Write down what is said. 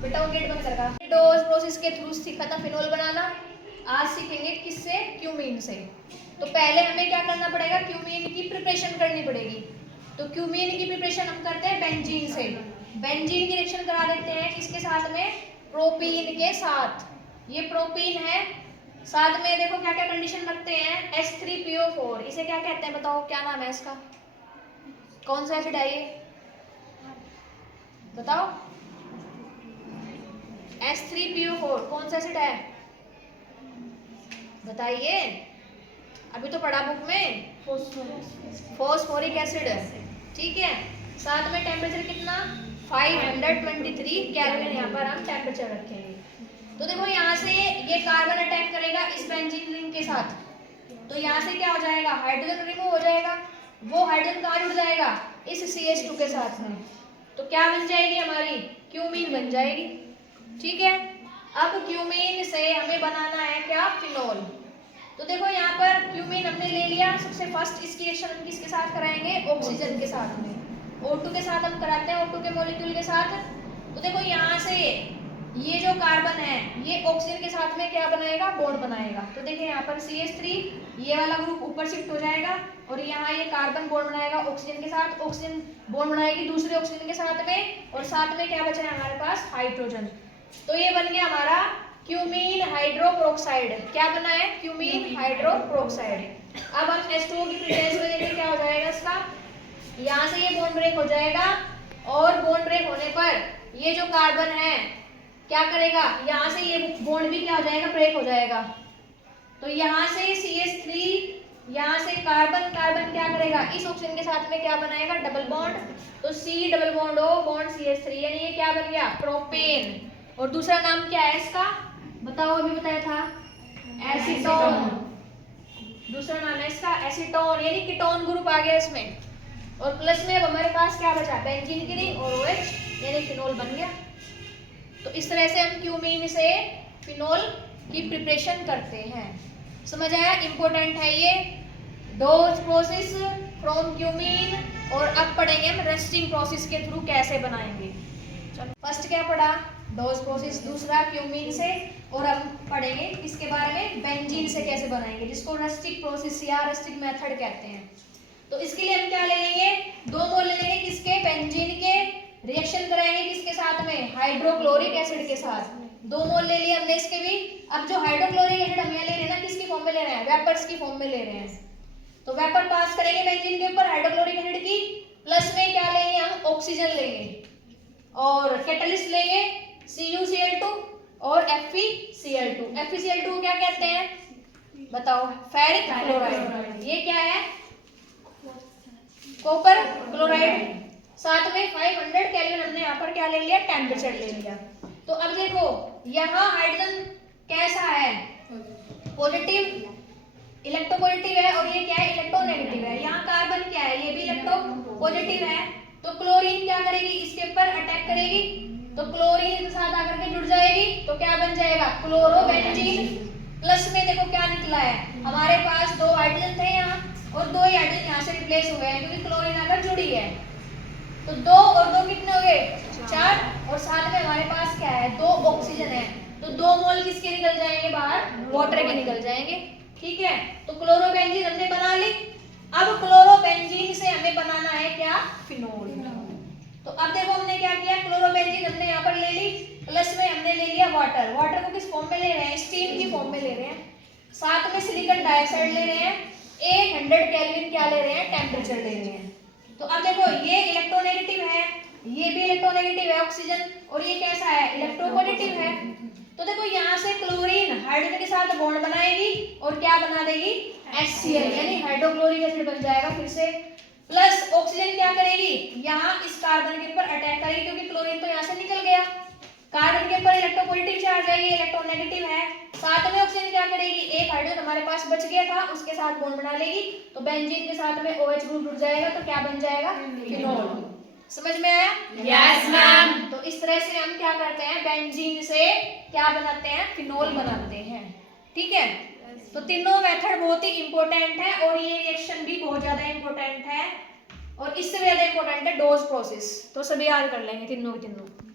बेटा वो गेट बंद करगा। डोज प्रोसेस के थ्रू सीखा था फिनोल बनाना, आज सीखेंगे किससे, क्यूमीन से। तो पहले हमें क्या करना पड़ेगा, क्यूमीन की प्रिपरेशन करनी पड़ेगी। तो क्यूमीन की प्रिपरेशन हम करते हैं बेंजीन से। बेंजीन की रिएक्शन करा देते हैं किसके साथ में, प्रोपीन के साथ। ये प्रोपीन है, साथ में देखो क्या क्या कंडीशन रखते हैं, H3PO4। इसे क्या कहते हैं बताओ, क्या नाम है इसका, कौन सा एसिड है ये बताओ। H3PO4 कौन सा एसिड है बताइए, अभी तो पढ़ा बुक में, फॉस्फोरिक एसिड। ठीक है, साथ में टेम्परेचर कितना, 523 केल्विन यहाँ पर हम टेम्परेचर रखेंगे। तो देखो यहाँ से ये कार्बन अटैक करेगा इस बेंजीन रिंग के साथ, तो यहाँ से क्या हो जाएगा, हाइड्रोजन रिमूव हो जाएगा। वो हाइड्रोजन कहाँ जुड़ जाएगा, इस CH2 के साथ में। तो क्या बन जाएगी हमारी, क्यूमीन बन जाएगी। ठीक है, अब क्यूमीन से हमें बनाना है क्या, फिनोल। तो देखो यहाँ पर क्यूमीन हमने ले लिया, सबसे फर्स्ट इसकी रिएक्शन हम किसके साथ कराएंगे, ऑक्सीजन के साथ में। O2 के साथ हम कराते हैं, O2 के मॉलिक्यूल के साथ। तो देखो यहाँ से ये जो कार्बन है ये ऑक्सीजन के साथ में क्या बनाएगा, बॉन्ड बनाएगा। तो देखिए यहाँ पर CH3, ये वाला ग्रुप ऊपर शिफ्ट हो जाएगा और यहाँ ये कार्बन बॉन्ड बनाएगा ऑक्सीजन के साथ, ऑक्सीजन बॉन्ड बनाएगी दूसरे ऑक्सीजन के साथ में, और साथ में क्या बचा है हमारे पास, हाइड्रोजन। तो ये बन गया हमारा क्यूमीन हाइड्रोपेरोक्साइड। क्या बना है, क्यूमीन हाइड्रोपेरोक्साइड। अब हम H2O की प्रेजेंस में देखें क्या हो जाएगा इसका, यहाँ से ये बॉन्ड ब्रेक हो जाएगा, और बॉन्ड ब्रेक होने पर ये जो कार्बन है क्या करेगा, यहाँ से ये बॉन्ड भी क्या हो जाएगा, ब्रेक हो जाएगा। तो यहाँ से CH3, यहाँ से कार्बन, कार्बन क्या करेगा, इस ऑक्सीजन के साथ में क्या बनाएगा, डबल बॉन्ड। तो C double bond O bond CH3, यानी ये क्या बन गया, प्रोपेन। और दूसरा नाम क्या है इसका बताओ, अभी बताया था, एसीटोन। दूसरा नाम है इसका एसीटोन, यानी कीटोन ग्रुप आ गया इसमें। और प्लस में अब हमारे पास क्या बचा, बेंजीन की रिंग और OH, यानी फिनोल बन गया। तो इस तरह से हम क्यूमीन से फिनोल की प्रिपरेशन करते हैं। समझ आया, इंपॉर्टेंट है ये, डोज प्रोसेस फ्रॉम क्यूमीन। और अब पढ़ेंगे हम रस्टिंग प्रोसेस के थ्रू कैसे बनाएंगे। चलो फर्स्ट क्या पढ़ा, डोज प्रोसेस, दूसरा क्यूमीन से, और अब पढ़ेंगे किसके बारे में, बेंजीन से कैसे बनाएंगे, जिसको रस्टिक प्रोसेस या रस्टिक मेथड कहते हैं। तो इसके लिए हम क्या ले लेंगे, 2 मोल ले लेंगे किसके, बेंजीन के। रिएक्शन कराएंगे किसके साथ में, हाइड्रोक्लोरिक एसिड के साथ। 2 मोल ले लिए हमने इसके भी। अब जो हाइड्रोक्लोरिक एसिड हम यहाँ ले रहे हैं ना, किसकी फॉर्म में ले रहे हैं, वेपर्स की फॉर्म में ले रहे हैं। तो वेपर पास करेंगे बेंजीन के ऊपर हाइड्रोक्लोरिक एसिड की, प्लस में क्या लेंगे हम, ऑक्सीजन लेंगे, और कैटलिस्ट लेंगे CuCl2 और FeCl2। FeCl2 क्या कहते हैं बताओ, फेरिक क्लोराइड। ये क्या है, कॉपर क्लोराइड। साथ में 500 केल्विन हमने यहाँ पर क्या ले लिया, टेम्परेचर ले लिया। तो अब देखो यहाँ हाइड्रोजन कैसा है, पॉजिटिव, इलेक्ट्रोपॉजिटिव है, और ये क्या है, इलेक्ट्रोनेगेटिव है। यहाँ कार्बन क्या है, ये भी इलेक्ट्रोपॉजिटिव है। तो क्लोरीन क्या करेगी, इसके ऊपर अटैक करेगी, तो क्लोरीन के साथ आकर के जुड़ जाएगी, तो क्या बन जाएगा, क्लोरोबेंजीन। प्लस में देखो क्या निकला है, हमारे पास 2 हाइड्रोजन थे यहाँ, और 2 ही हाइड्रोजन यहाँ से रिप्लेस हुए हैं क्योंकि क्लोरीन आकर जुड़ी है। तो 2 और 2 कितने हो गए, 4, और साथ में हमारे पास क्या है, 2 ऑक्सीजन है। तो 2 मोल किसके निकल जाएंगे बाहर, वाटर के निकल जाएंगे। ठीक है, तो क्लोरोबेंजीन हमने बना ली। अब क्लोरोबेंजीन से हमें बनाना है क्या, फिनोल। तो अब देखो हमने क्या किया, क्लोरोबेंजीन हमने यहाँ पर ले ली, प्लस में हमने ले लिया वाटर। वाटर को किस फॉर्म में ले रहे हैं, स्टीम की फॉर्म में ले रहे हैं। साथ में सिलिकॉन डाइऑक्साइड ले रहे हैं, 800 केल्विन क्या ले रहे हैं, टेम्परेचर ले रहे हैं। तो अब देखो ये इलेक्ट्रोनेगेटिव है, ये भी इलेक्ट्रोनेगेटिव है ऑक्सीजन, और ये कैसा है, इलेक्ट्रोपॉजिटिव है। तो देखो यहाँ से क्लोरीन हाइड्रोजन के साथ बॉन्ड बनाएगी और क्या बना देगी, HCl, यानी हाइड्रोक्लोरिक एसिड बन जाएगा फिर से। प्लस ऑक्सीजन क्या करेगी, यहाँ इस कार्बन के ऊपर अटैक करेगी, क्योंकि क्लोरीन तो यहाँ से निकल गया। कार्बन के ऊपर इलेक्ट्रोपॉजिटिव चार्ज है, ये इलेक्ट्रोनेगेटिव है। साथ में ऑक्सीजन क्या करेगी, एक हाइड्रोजन हमारे पास बच गया था, उसके साथ बॉन्ड बना लेगी, तो बेंजीन के साथ में OH ग्रुप जुड़ जाएगा, तो क्या बन जाएगा, फिनोल। समझ में आया, यस मैम। तो इस तरह से हम क्या करते हैं, बेंजीन से क्या बनाते हैं, फिनोल बनाते हैं। ठीक है, तो तीनों मेथड बहुत ही इंपॉर्टेंट है, और ये रिएक्शन भी बहुत ज्यादा इंपॉर्टेंट है, और इससे ज्यादा इंपॉर्टेंट है डोज प्रोसेस। तो सभी याद कर लेंगे तीनों के तीनों।